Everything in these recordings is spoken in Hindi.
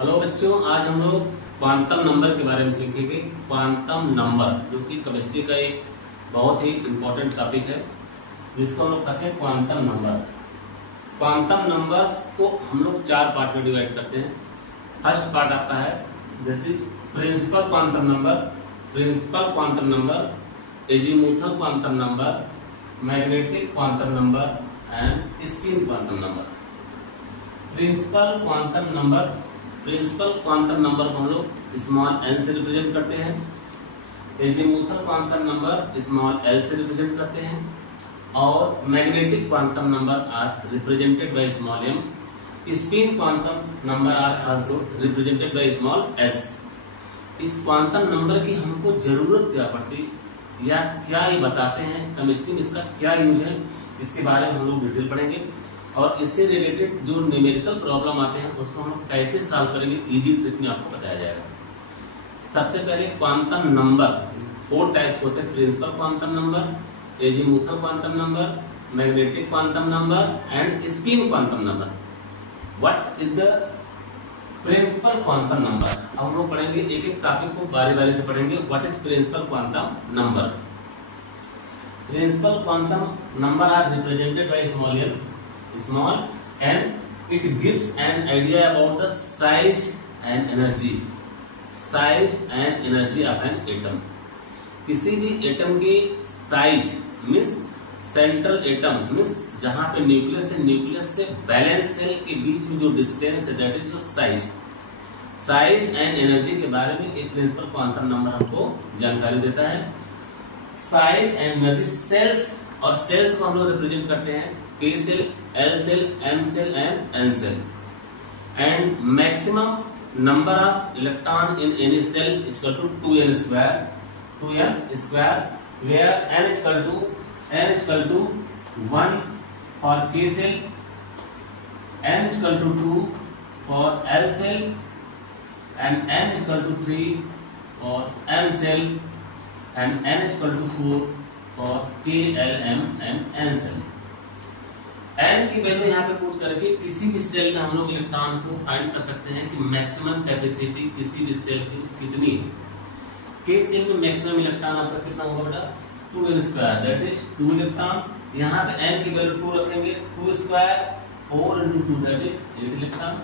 हेलो बच्चों, आज हम लोग क्वांटम नंबर के बारे में सीखेंगे। क्वांटम नंबर जो कि केमिस्ट्री का एक बहुत ही इम्पोर्टेंट टॉपिक है, जिसको हम लोग कहते हैं क्वांटम नंबर। क्वांटम नंबर्स को हम लोग 4 पार्ट में डिवाइड करते हैं। फर्स्ट पार्ट आपका है this is principal quantum number, principal quantum number, azimuthal quantum number, magnetic quantum number and spin quantum number. Principal quantum number, principal quantum number को हम लोग स्मॉल n से रिप्रेजेंट करते हैं। Azimuthal quantum number small l से रिप्रेजेंट करते हैं और magnetic quantum number are represented by small m। Spin quantum number are also represented by small s। इस क्वांटम नंबर की हमको जरूरत क्या पड़ती या क्या ये बताते हैं, केमिस्ट्री में इसका क्या यूज है, इसके बारे में हम लोग डिटेल पढ़ेंगे और इससे रिलेटेड जो न्यूमेरिकल प्रॉब्लम आते हैं उसको हम कैसे सॉल्व करेंगे, इजी ट्रिक में आपको बताया जाएगा। सबसे पहले क्वांटम नंबर 4 टाइप्स होते हैं, principal quantum number, azimuthal quantum number, magnetic quantum number and spin quantum number. What is the principal quantum number? अब हम लोग पढ़ेंगे, एक एक टॉपिक को बारी बारी से पढ़ेंगे। What is principal quantum number? Principal quantum number are represented by small and it gives an idea about the size and energy of an atom। किसी भी एटम के size means central atom means जहां पे न्यूक्लियस से वैलेंस सेल के बीच में जो डिस्टेंस है that is your size and energy के बारे में एक प्रिंसिपल क्वांटम नंबर हमको जानकारी देता है। साइज एंड एनर्जी सेल्स, और सेल्स को हम लोग रिप्रेजेंट करते हैं K shell, L shell, M shell and N shell. And maximum number of electron in any shell is equal to 2n square, where n is equal to 1 for K cell, n is equal to 2 for L cell and n is equal to 3 for M cell and n is equal to 4 for K, L, M and N cell। n की वैल्यू यहाँ पे पुट करके किसी भी सेल में हम लोग इलेक्ट्रॉन को फाइंड कर सकते हैं कि मैक्सिमम कैपेसिटी किसी भी सेल की कितनी है। K सेल में मैक्सिमम इलेक्ट्रॉन आपका कितना होगा बेटा? 2n square, that is 2 electron. यहाँ पे n की वैल्यू 2 रखेंगे, 2 square 4 into 2 that is 8 electron.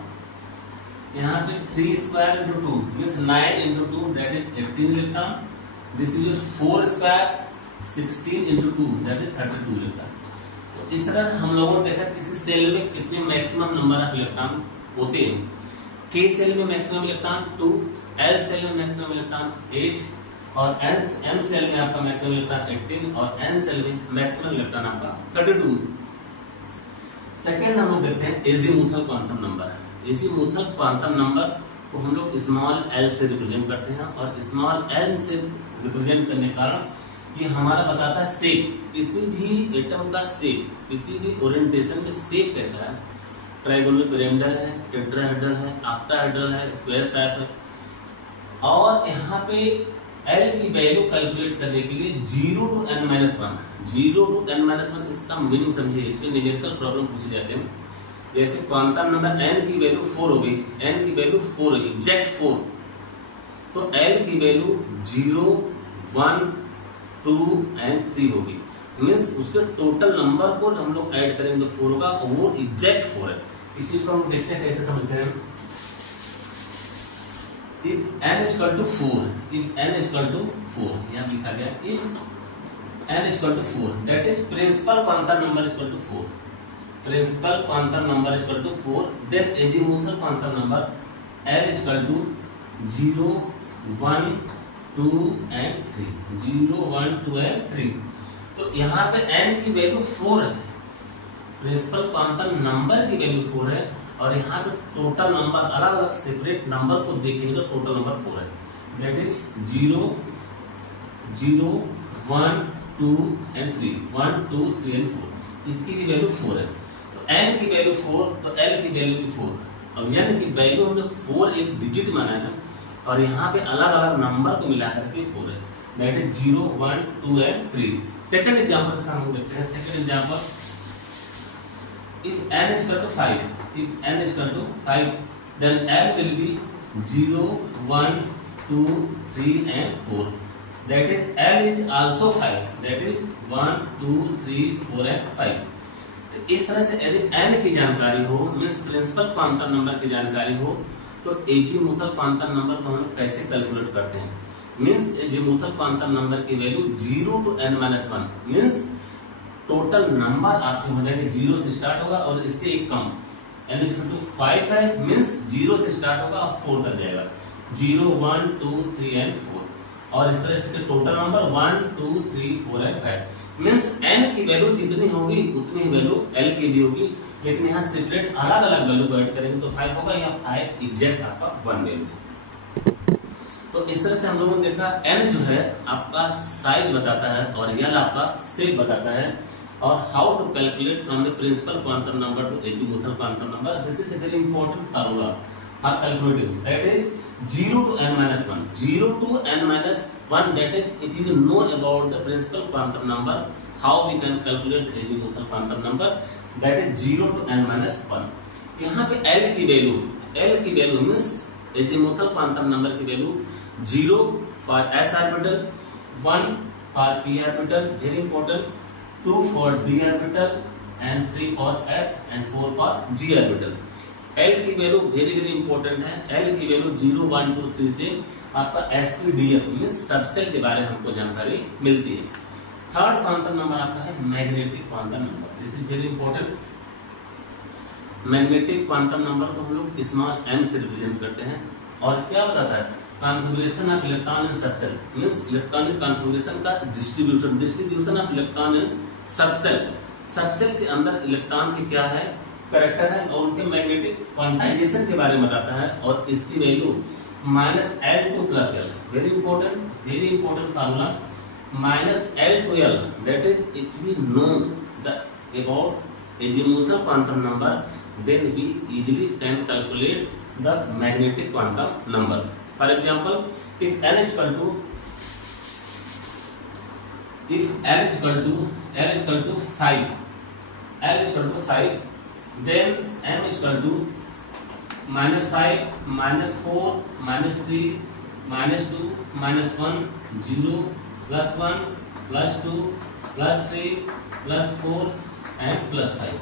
यहाँ पे 3 square into 2 means 9 into 2 that is 18 electron. This is 4 square 16 into 2 that is 32 electron. तो इस तरह हम लोगों ने देखा किसी सेल में कितने मैक्सिमम नंबर ऑफ इलेक्ट्रॉन होते हैं। K सेल में मैक्सिमम इलेक्ट्रॉन 2, L सेल में मैक्सिमम इलेक्ट्रॉन 8 और M सेल में आपका मैक्सिमम इलेक्ट्रॉन 18 और N सेल में मैक्सिमम इलेक्ट्रॉन आपका 32। सेकंड हम लोग देखते हैं azimuthal quantum number. Azimuthal quantum number को हम लोग स्मॉल l से रिप्रेजेंट करते हैं और स्मॉल l से रिप्रेजेंट करने के कारण ये हमारा बताता है शेप, किसी भी एटम का शेप, किसी भी ओरिएंटेशन में शेप कैसा है। ट्रायंगुलर पिरामिडल है, टेट्राहेड्रल है, ऑक्टाहेड्रल है, स्क्वायर शेप है। और यहाँ पे L की वैल्यू कैलकुलेट करने के लिए 0 to n-1 इसका मीनिंग समझिए। इसमें न्यूमेरिकल प्रॉब्लम पूछे जाते हैं। जैसे क्वांटम नंबर n की वैल्यू 4 हो गई, n की वैल्यू 4 होगी, एग्जैक्ट 4, तो L की वैल्यू 0, 1, 2 एंड 3 होगी। मीन्स उसके टोटल नंबर को हम लोग ऐड करेंगे तो 4 होगा और वो एग्जैक्ट 4 है। इस चीज को हम देखते हैं कैसे समझते हैं। If n is equal to 4, if n is equal to 4, यहाँ लिखा गया if n is equal to 4, that is principal quantum number is equal to 4, principal quantum number is equal to 4, then azimuthal quantum number L is equal to 0, 1, 2 and 3, 0, 1, 2 and 3। तो यहाँ पे n की वैल्यू 4 है, प्रिंसिपल क्वांटम नंबर की वैल्यू 4 है और यहाँ पे टोटल नंबर अलग अलग सेपरेट नंबर को देखेंगे तो टोटल नंबर 4 है, दैट इज 0, 0, 1, 2 एंड 3, 1, 2, 3 एंड 4। इसकी भी वैल्यू 4 है। तो n की वैल्यू 4 तो L की वैल्यू भी 4 और n की वैल्यू हमने 4 एक डिजिट माना है और यहाँ पे अलग अलग नंबर को मिला करके 4 है, that is 0, 1, 2 and 3। Second example से हम देखते हैं। Second example, if n is equal to 5, if n is equal to 5 then L will be 0, 1, 2, 3 and 4. That is L is also 5. That is 1, 2, 3, 4 and 5. तो इस तरह से यदि N की जानकारी हो, मीन्स प्रिंसिपल क्वांटम नंबर की जानकारी हो, तो एजीमुथल क्वांटम नंबर को हम लोग कैसे कैलकुलेट करते हैं? मीन्स एजीमुथल क्वांटम नंबर की value 0 to n-1 means total number आपके हो जाएंगे 0 से स्टार्ट होगा और इससे एक कम n इक्वल टू 5 है, मीन्स 0 से स्टार्ट होगा और 4 तक जाएगा, 0, 1, 2, 3 एंड 4। और इस तरह से total number 1, 2, 3, 4 and 5 means n की वैल्यू जितनी होगी उतनी ही वैल्यू l की भी होगी, लेकिन यहाँ सेपरेट अलग अलग वैल्यू को ऐड करेंगे तो 5 होगा या 5 एग्जैक्ट आपका 1 वैल्यू। तो इस तरह से हम लोगों ने देखा n जो है आपका साइज बताता है और l आपका शेप बताता है, और how to calculate from the principal quantum number to azimuthal quantum number. This is the very important formula for calculating, that is 0 to n-1, 0 to n-1, that is if you know about the principal quantum number, how we can calculate azimuthal quantum number, that is 0 to n-1। यहाँ पे L की value means azimuthal quantum number की value 0 for s orbital, 1 for p orbital, very important, 2 for d orbital and 3 for f and 4 for g orbital। L की वैल्यू वेरी वेरी इंपॉर्टेंट है। L की वैल्यू 0, 1, 2, 3 से आपका sp-df मीन्स सबसेल के बारे में हमको जानकारी मिलती है। थर्ड क्वांटम नंबर आपका है magnetic quantum number, this is very important. Magnetic quantum number को हम लोग स्मॉल m से रिप्रेजेंट करते हैं, और क्या बताता है? Configuration of electron in subshell means electronic configuration का distribution of electron in subshell के अंदर इलेक्ट्रॉन की क्या है कैरेक्टर है और उनके मैग्नेटिक क्वांटाइजेशन के बारे में बताता है, और इसकी value -L to +L, very important formula, -L to L, that is if we know the about azimuthal quantum number, then we easily can calculate the magnetic quantum number. For example, if n is equal to 5, then m is equal to -5, -4, -3, -2, -1, 0, +1, +2, +3, +4 and +5।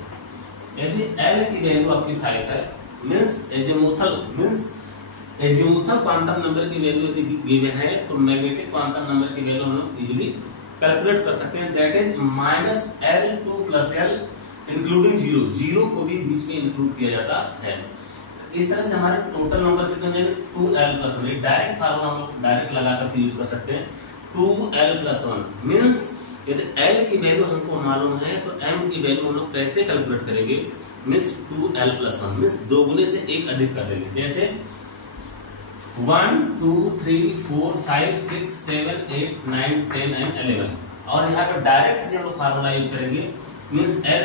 यदि L की वैल्यू आपकी 5 है मीन्स एजीमुथल क्वांटम नंबर की वैल्यू यदि गिवन है तो मैग्नेटिक क्वांटम नंबर की वैल्यू हम लोग इजीली कैलकुलेट कर सकते हैं, that is -L to +L including 0 को भी बीच में इंक्लूड किया जाता है। इस तरह से हमारे टोटल नंबर कितने हो जाएंगे 2l+1। डायरेक्ट फार्मूला हम लोग डायरेक्ट लगा करके यूज कर सकते हैं, 2l+1 मीन्स यदि L की वैल्यू हमको मालूम है तो M की वैल्यू हम लोग कैसे कैलकुलेट करेंगे? मीन्स 2l+1 मीन्स 2 गुने से 1 अधिक कर देंगे, जैसे 1, 2, 3, 4, 5, 6, 7, 8, 9, 10 एंड 11। और यहाँ पे डायरेक्ट जो फार्मूला यूज करेंगे मीन्स L